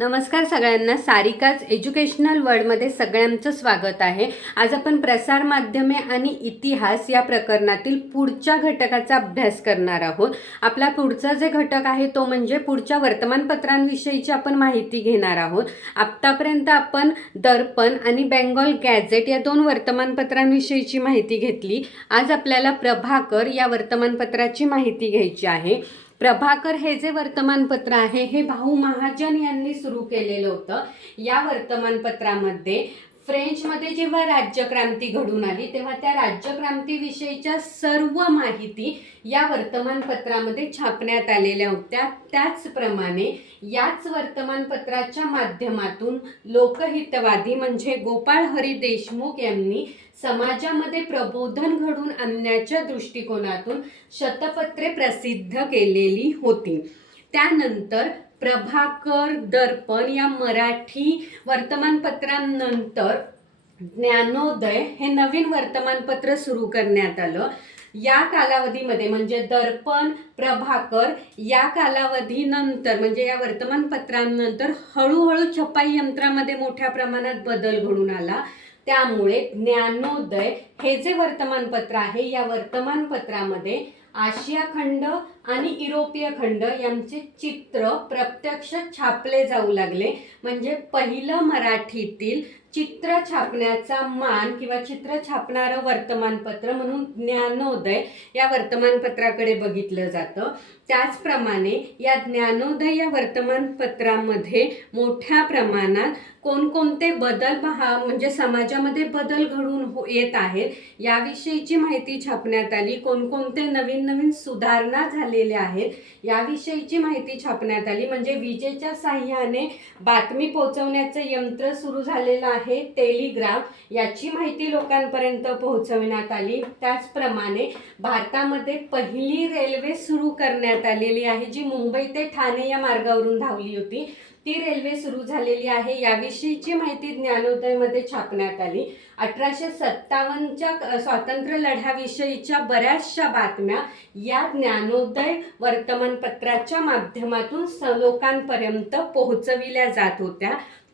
नमस्कार सगळ्यांना सारिकाच एज्युकेशनल वर्ल्डमध्ये सगळ्यांचं स्वागत आहे. आज आपण प्रसार माध्यमे आणि इतिहास या प्रकरणातील पुढच्या घटकाचा अभ्यास करणार आहोत. आपला पुढचा जे घटक आहे तो म्हणजे पुढच्या वर्तमानपत्रांविषयीची आपण माहिती घेणार आहोत. आत्तापर्यंत आपण दर्पण आणि बेंगॉल गॅझेट या दोन वर्तमानपत्रांविषयीची माहिती घेतली. आज आपल्याला प्रभाकर या वर्तमानपत्राची माहिती घ्यायची आहे. प्रभाकर हे जे वर्तमानपत्र आहे हे भाऊ महाजन यांनी सुरू केलेलं होतं. या वर्तमानपत्रामध्ये फ्रेंचमध्ये जेव्हा राज्यक्रांती घडून आली तेव्हा त्या राज्यक्रांतीविषयीच्या सर्व माहिती या वर्तमानपत्रामध्ये छापण्यात आलेल्या होत्या. त्याचप्रमाणे याच वर्तमानपत्राच्या माध्यमातून लोकहितवादी म्हणजे गोपाळ हरी देशमुख यांनी समाजामध्ये प्रबोधन घडून आणण्याच्या दृष्टिकोनातून शतपत्रे प्रसिद्ध केलेली होती. त्यानंतर प्रभाकर दर्पण या मराठी वर्तमानपत्रांनंतर ज्ञानोदय हे नवीन वर्तमानपत्र सुरू करण्यात आलं. या कालावधीमध्ये म्हणजे दर्पण प्रभाकर या कालावधीनंतर म्हणजे या वर्तमानपत्रांनंतर हळूहळू छपाई यंत्रामध्ये मोठ्या प्रमाणात बदल घडून आला. त्यामुळे ज्ञानोदय हे जे वर्तमानपत्र आहे या वर्तमानपत्रामध्ये आशिया खंड आणि युरोपीय खंड यांचे चित्र प्रत्यक्ष छापले जाऊ लागले. म्हणजे पहिलं मराठीतील चित्र छापण्याचा मान किंवा चित्र छापणारं वर्तमानपत्र म्हणून ज्ञानोदय या वर्तमानपत्राकडे बघितलं जातं. त्याचप्रमाणे या ज्ञानोदय या वर्तमानपत्रामध्ये मोठ्या प्रमाणात कोणकोणते बदल पहा म्हणजे समाजामध्ये बदल घडून हो येत आहेत याविषयीची माहिती छापण्यात आली. कोणकोणते नवीन नवीन सुधारणा झालेल्या आहेत याविषयीची माहिती छापण्यात आली. म्हणजे विजेच्या साह्याने बातमी पोहोचवण्याचं यंत्र सुरू झालेलं आहे टेलिग्राम. याची माहिती लोकांपर्यंत पोहोचवण्यात आली. त्याचप्रमाणे भारतामध्ये पहिली रेल्वे सुरू करण्यात आलेली आहे जी मुंबई ते ठाणे या मार्गावरून धावली होती. ती रेल्वे सुरू झालेली आहे. याविषयीची माहिती ज्ञानोदयमध्ये छापण्यात आली. अठराशे सत्तावन्नच्या स्वातंत्र्य लढ्याविषयीच्या बऱ्याचशा बातम्या या ज्ञानोदय वर्तमानपत्राच्या माध्यमातून लोकांपर्यंत पोहोचविल्या जात होत्या.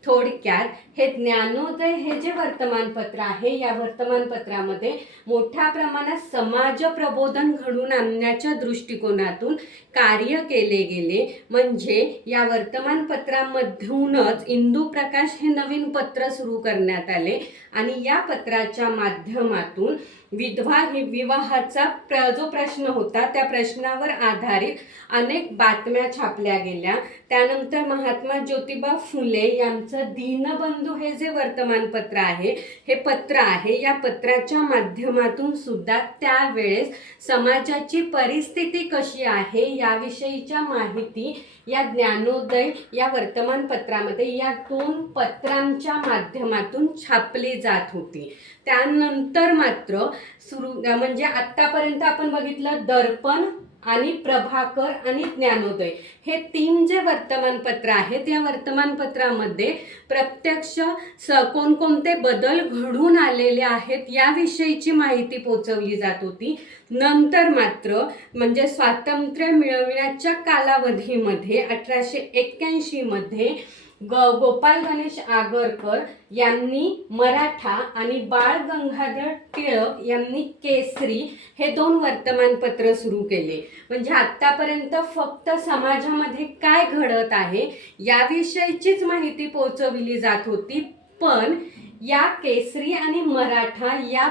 थोडक्यात हे ज्ञानोदय हे जे वर्तमानपत्र आहे या वर्तमानपत्रामध्ये मोठ्या प्रमाणात समाज प्रबोधन घडून आणण्याच्या दृष्टिकोनातून कार्य केले गेले. म्हणजे या वर्तमानपत्रामधूनच इंदू प्रकाश हे नवीन पत्र सुरू करण्यात आले आणि या पत्राच्या माध्यमातून विधवा हे विवाहाचा प्र जो प्रश्न होता त्या प्रश्नावर आधारित अनेक बातम्या छापल्या गेल्या. त्यानंतर महात्मा ज्योतिबा फुले यांचं दीनबंधू हे जे वर्तमानपत्र आहे हे पत्र आहे या पत्राच्या माध्यमातून सुद्धा त्यावेळेस समाजाची परिस्थिती कशी आहे याविषयीच्या माहिती या ज्ञानोदय या वर्तमानपत्रामध्ये या दोन पत्रांच्या माध्यमातून छापली जात होती. त्यानंतर मात्र सुरू म्हणजे आत्तापर्यंत आपण बघितलं दर्पण आणि प्रभाकर आणि ज्ञानोदय. हे तीन जे वर्तमानपत्र आहेत या वर्तमानपत्रामध्ये प्रत्यक्ष स कोणकोणते बदल घडून आलेले आहेत याविषयीची माहिती पोचवली जात होती. नंतर मात्र म्हणजे स्वातंत्र्य मिळवण्याच्या कालावधीमध्ये अठराशे एक्क्याऐंशीमध्ये ग गोपाल गणेश आगरकर यांनी मराठा आणि बाळ गंगाधर टिळक यांनी केसरी हे दोन वर्तमानपत्र सुरू केले. म्हणजे आत्तापर्यंत फक्त समाजामध्ये काय घडत आहे याविषयीचीच माहिती पोहोचविली जात होती पण या केसरी आणि मराठा या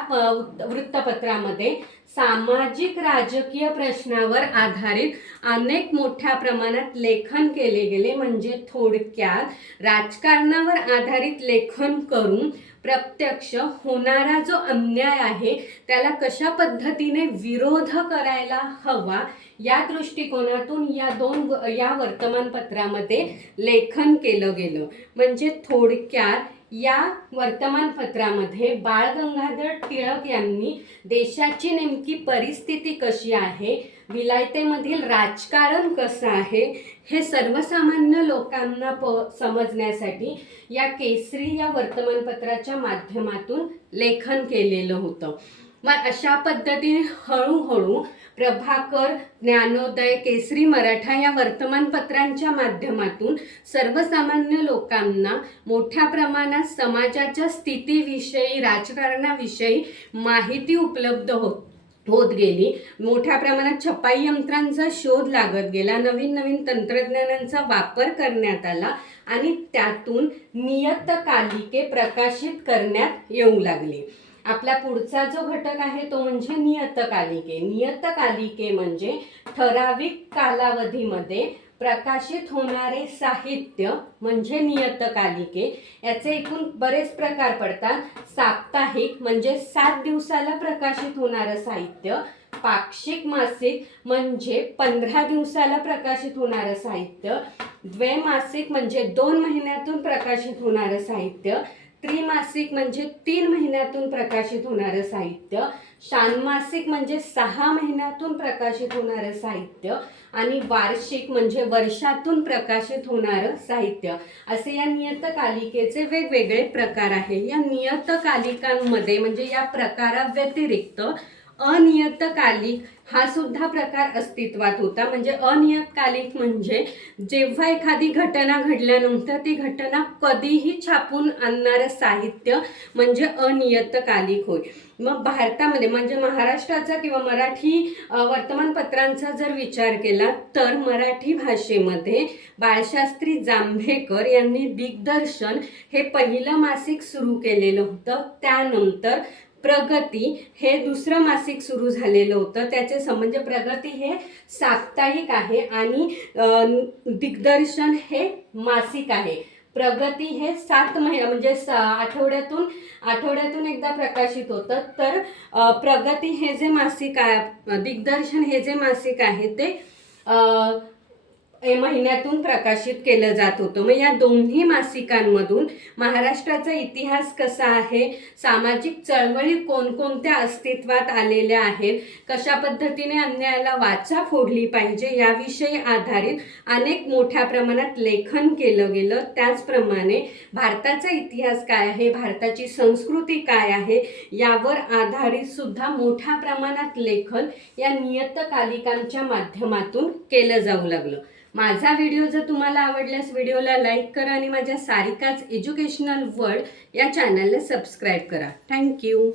वृत्तपत्रामध्ये सामाजिक राजकीय प्रश्नावर आधारित अनेक मोठ्या प्रमाणात लेखन केले गेले म्हणजे थोडक्यात राजकारणावर आधारित लेखन करून प्रत्यक्ष होणारा जो अन्याय आहे त्याला कशा पद्धतीने विरोध करायला हवा या दृष्टिकोनातून या दोन या वर्तमानपत्रामध्ये लेखन केलं गेलं. म्हणजे थोडक्यात या वर्तमानपत्रामध्ये बाळ गंगाधर टिळक यांनी देशाची नेमकी परिस्थिती कशी आहे विलायतेमधील राजकारण कसं आहे हे सर्वसामान्य लोकांना प समजण्यासाठी या केसरी या वर्तमानपत्राच्या माध्यमातून लेखन केलेलं होतं. मग अशा पद्धतीने हळूहळू प्रभाकर ज्ञानोदय केसरी मराठा या वर्तमानपत्रांच्या माध्यमातून सर्वसामान्य लोकांना मोठ्या प्रमाणात समाजाच्या स्थितीविषयी राजकारणाविषयी माहिती उपलब्ध होत होत गेली. मोठ्या प्रमाणात छपाई यंत्रांचा शोध लागत गेला. नवीन नवीन तंत्रज्ञानांचा वापर करण्यात आला आणि त्यातून नियतकालिके प्रकाशित करण्यात येऊ लागली. आपला पुढचा जो घटक आहे तो म्हणजे नियतकालिके. नियतकालिके म्हणजे ठराविक कालावधीमध्ये प्रकाशित होणारे साहित्य म्हणजे नियतकालिके याचे एकूण बरेच प्रकार पडतात. साप्ताहिक म्हणजे सात दिवसाला प्रकाशित होणारं साहित्य. पाक्षिक मासिक म्हणजे पंधरा दिवसाला प्रकाशित होणारं साहित्य. द्वैमासिक म्हणजे दोन महिन्यातून प्रकाशित होणारं साहित्य. त्रिमासिक म्हणजे तीन महिन्यातून प्रकाशित होणारं साहित्य. षाणमासिक म्हणजे सहा महिन्यातून प्रकाशित होणारं साहित्य आणि वार्षिक म्हणजे वर्षातून प्रकाशित होणारं साहित्य. असे या नियतकालिकेचे वेगवेगळे प्रकार आहे. या नियतकालिकांमध्ये म्हणजे या प्रकाराव्यतिरिक्त अनियतकालिक हा सुद्धा प्रकार अस्तित्वात होता. म्हणजे अनियतकालिक म्हणजे जेव्हा एखादी घटना घडल्यानंतर ती घटना कधीही छापून आणणारं साहित्य म्हणजे अनियतकालिक होय. मग भारतामध्ये म्हणजे महाराष्ट्राचा किंवा मराठी वर्तमानपत्रांचा जर विचार केला तर मराठी भाषेमध्ये बाळशास्त्री जांभेकर यांनी दिग्दर्शन हे पहिलं मासिक सुरू केलेलं होतं. त्यानंतर प्रगती हे दुसरं मासिक सुरू झालेलं होतं. त्याचे म्हणजे प्रगती हे साप्ताहिक आहे आणि दिग्दर्शन हे मासिक आहे. प्रगती हे सात महिन्या म्हणजे स आठवड्यातून आठवड्यातून एकदा प्रकाशित होतं. तर प्रगती हे जे मासिक आहे दिग्दर्शन हे जे मासिक आहे ते महिन्यातून प्रकाशित केलं जात होतं. मग या दोन्ही मासिकांमधून महाराष्ट्राचा इतिहास कसा आहे? सामाजिक चळवळी कोणकोणत्या अस्तित्वात आलेल्या आहेत? कशा पद्धतीने अन्यायाला वाचा फोडली पाहिजे? याविषयी आधारित अनेक मोठ्या प्रमाणात लेखन केलं गेलं. त्याचप्रमाणे भारताचा इतिहास काय आहे? भारताची संस्कृती काय आहे? यावर आधारित सुद्धा मोठ्या प्रमाणात लेखन या नियतकालिकांच्या माध्यमातून केलं जाऊ लागलं. माझा व्हिडिओ जर तुम्हाला आवडल्यास व्हिडिओला लाईक करा आणि माझ्या सारिकाच एज्युकेशनल वर्ल्ड या चॅनलला सबस्क्राईब करा. थँक्यू